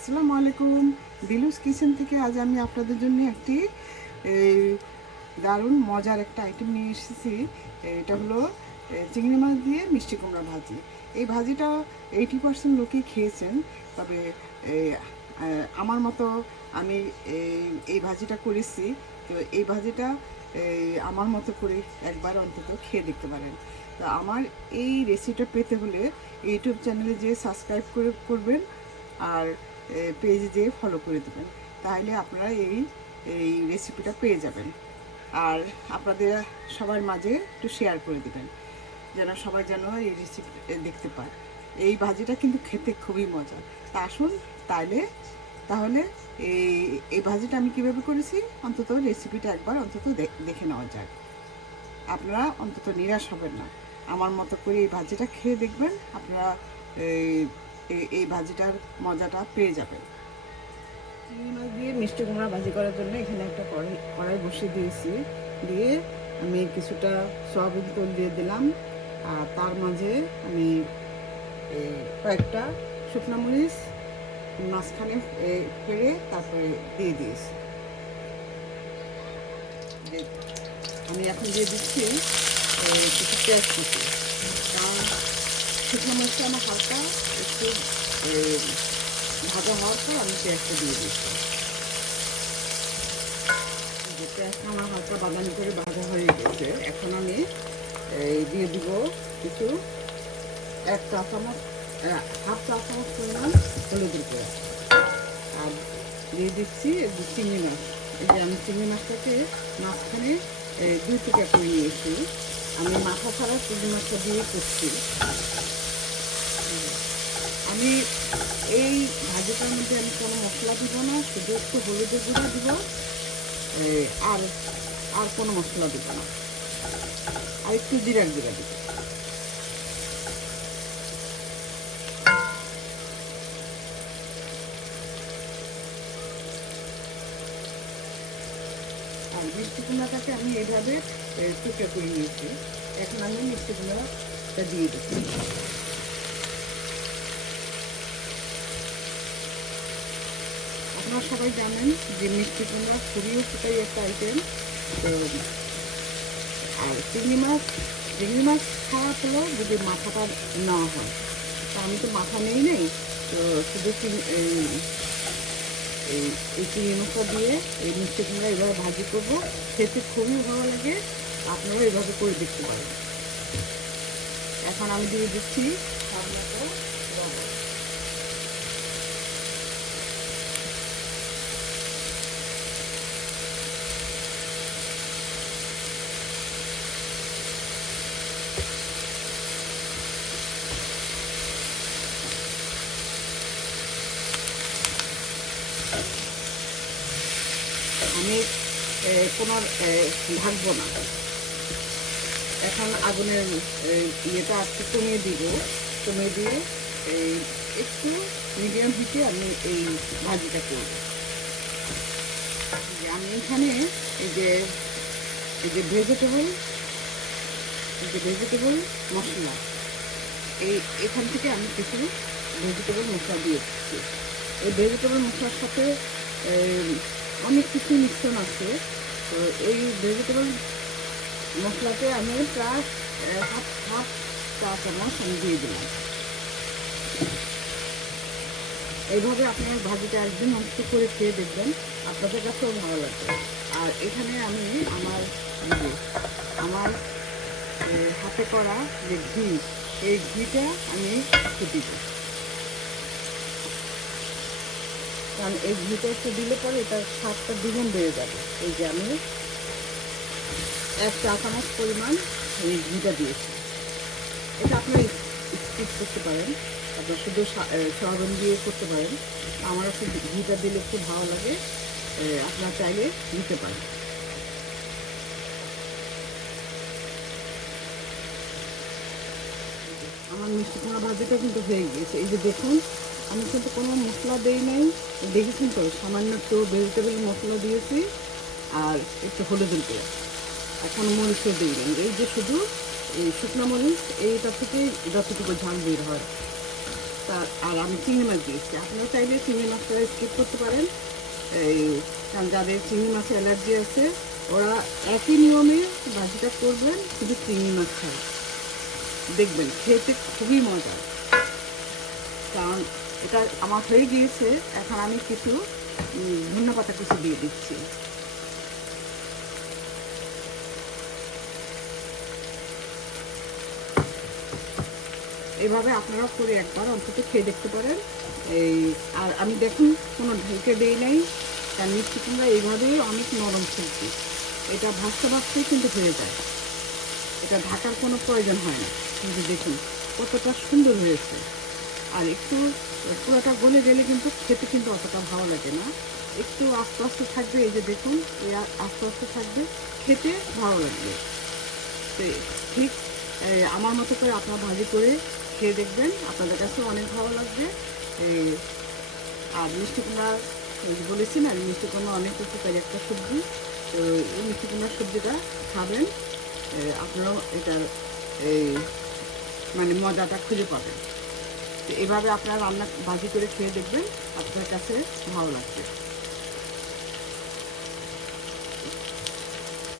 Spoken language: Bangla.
আসসালামু আলাইকুম। দিলুস কিচেন থেকে আজ আমি আপনাদের জন্য একটি দারুণ মজার একটা আইটেম নিয়ে এসেছি। এটা হলো চিংড়ি মাছ দিয়ে মিষ্টি কুমড়া ভাজি। এই ভাজিটা 80% লোকই খেয়েছেন, তবে আমার মতো আমি এই ভাজিটা করেছি। তো এই ভাজিটা আমার মতো করে একবার অন্তত খেয়ে দেখতে পারেন। তো আমার এই রেসিপিটা পেতে হলে ইউটিউব চ্যানেলে যেয়ে সাবস্ক্রাইব করবেন আর পেজে যেয়ে ফলো করে দেবেন, তাহলে আপনারা এই রেসিপিটা পেয়ে যাবেন। আর আপনাদের সবার মাঝে একটু শেয়ার করে দেবেন, যেন সবাই যেন এই রেসিপি দেখতে পায়। এই ভাজিটা কিন্তু খেতে খুবই মজা। তা আসুন তাহলে এই ভাজিটা আমি কীভাবে করেছি অন্তত রেসিপিটা একবার অন্তত দেখে নেওয়া যাক। আপনারা অন্তত নিরাশ হবেন না, আমার মতো করে এই ভাজিটা খেয়ে দেখবেন, আপনারা এই ভাজিটার মজাটা পেয়ে যাবেন। চিংড়ি মাছ দিয়ে মিষ্টি কুমড়া ভাজি করার জন্য এখানে একটা কড়াই বসিয়ে দিয়েছি। দিয়ে আমি কিছুটা সয়াবিন তেল দিয়ে দিলাম, আর তার মাঝে আমি কয়েকটা শুকনো মরিচ মাঝখানে ফেলে তারপরে দিয়ে দিয়েছি। আমি এখন দিয়ে দিচ্ছি কিছু পেঁয়াজ কুচি, কারণ শুকনো মরিচটা আমার হালকা একটু ভাজা হওয়ার পর আমি পেঁয়াজটা দিয়ে দিচ্ছি। পেঁয়াজটা আমার হালকা বাদামি করে ভাজা হয়ে গেছে। এখন আমি দিয়ে দিব কিছু হাফ চা চামচ পরিমাণ হলুদের গুঁড়া, আর দিয়ে দিচ্ছি চিংড়ি মাছ। এই যে আমি চিংড়ি মাছটাকে মাঝখানে 2 টুকরা করে নিয়েছি। আমি মাথা ছাড়া চিংড়ি মাছটা দিয়ে করছি। আমি এই ভাজিটার মধ্যে আমি কোনো মশলা দিব না, শুধু একটু হলুদের গুঁড়া দিব, আর কোনো মশলা দিব না, আর একটু জিরার গুঁড়া দিব। আর মিষ্টি কুমড়াটাকে আমি এইভাবে টুকরো করে নিয়েছি। এখন আমি মিষ্টি কুমড়াটা দিয়ে দিচ্ছি। আপনারা সবাই জানেন যে মিষ্টি কুমড়া খুবই উপকারী একটা আইটেম। তো আর চিংড়ি মাছ খাওয়া হলেও যদি মাথাটা নেওয়া হয়, তা আমি তো মাথা নেই, তো শুধু এই চিংড়ি মাছটা দিয়ে এই মিষ্টি কুমড়া এভাবে ভাজি করবো, খেতে খুবই ভালো লাগে। আপনারা এভাবে করে দেখতে পারেন। এখন আমি দিয়ে দিচ্ছি স্বাদ মতো লবণ। আমি কোনো ঢাকবো না। এখন আগুনের ইয়েটা একটু কমিয়ে দিয়ে একটু মিডিয়াম হিটে আমি এই ভাজিটা করব। আমি এখানে এই যে ভেজিটেবল মশলা, এখান থেকে আমি কিছু ভেজিটেবল মশলা দিয়ে দিচ্ছি। এই ভেজিটেবল মশলার সাথে অনেক কিছু মিশ্রণ আছে। তো এই ভেজিটেবল মশলাতে আমি প্রায় হাফ চা চামচ আমি দিয়ে দিলাম। এইভাবে আপনার ভাজিটা একদিন অংশ করে খেয়ে দেখবেন, আপনাদের কাছেও ভালো লাগবে। আর এখানে আমি আমার হাতে করা যে ঘি, এই ঘিটা আমি একটু দিব, কারণ এই ঘিটা একটু দিলে পরে এটার স্বাদটা দ্বিগুণ বেড়ে যাবে। এই যে আমি 1 চা চামচ পরিমাণ এই ঘিটা দিয়েছি। এটা আপনারা স্কিপ করতে পারেন, আপনার শুধু সয়াবিন দিয়ে করতে পারেন। আমার একটু ঘিটা দিলে একটু ভালো লাগে, আপনারা চাইলে দিতে পারেন। আমার মিষ্টি কুমড়া ভাজিটা কিন্তু হয়ে গিয়েছে। এই যে দেখুন, আমি কিন্তু কোনো মশলা দেই নাই, দেখেছেন তো, সামান্য একটু ভেজিটেবল মশলা দিয়েছি আর একটু হলুদের গুঁড়ো, এখন মরিচও দিই নি। এই যে শুধু এই শুকনো মরিচ, এইটা থেকে যতটুকু ঝাল বের হয়। তো আর আমি চিংড়ি মাছ দিয়েছি। আপনারা চাইলে চিংড়ি মাছটা স্কিপ করতে পারেন, এই কারণ যাদের চিংড়ি মাছে অ্যালার্জি আছে ওরা একই নিয়মে ভাজিটা করবেন, শুধু চিংড়ি মাছ ছাড়া। দেখবেন খেতে খুবই মজা। কারণ এটা আমার হয়ে গিয়েছে, এখন আমি কিছু ধনেপাতা কুচি দিয়ে দিচ্ছি। এভাবে আপনারা করে একবার অন্তত খেয়ে দেখতে পারেন। এই আর আমি দেখুন কোনো ঢেকে দেই নাই, কারণ মিষ্টি কুমড়া এইভাবেই অনেক নরম সবজি, এটা ভাজতে ভাজতেই কিন্তু হয়ে যায়, এটা ঢাকার কোনো প্রয়োজন হয় না। কিন্তু দেখুন কতটা সুন্দর হয়েছে। আর একটু পুরোটা গলে গেলে কিন্তু খেতে কিন্তু অতটা ভালো লাগে না, একটু আস্তে আস্তে থাকবে। এই যে দেখুন এই আস্তে আস্তে থাকবে, খেতে ভালো লাগবে। তো ঠিক আমার মতো করে আপনারা ভাজি করে খেয়ে দেখবেন, আপনাদের কাছে অনেক ভালো লাগবে। আর মিষ্টি কুমড়া বলেছি না, মিষ্টি কুমড়া অনেক উপকারী একটা সবজি। তো এই মিষ্টি কুমড়ার সবজিটা খাবেন, আপনারাও এটার এই মানে মজাটা খুঁজে পাবেন। তো এভাবে আপনারা রান্না ভাজি করে খেয়ে দেখবেন, আপনার কাছে ভালো লাগবে।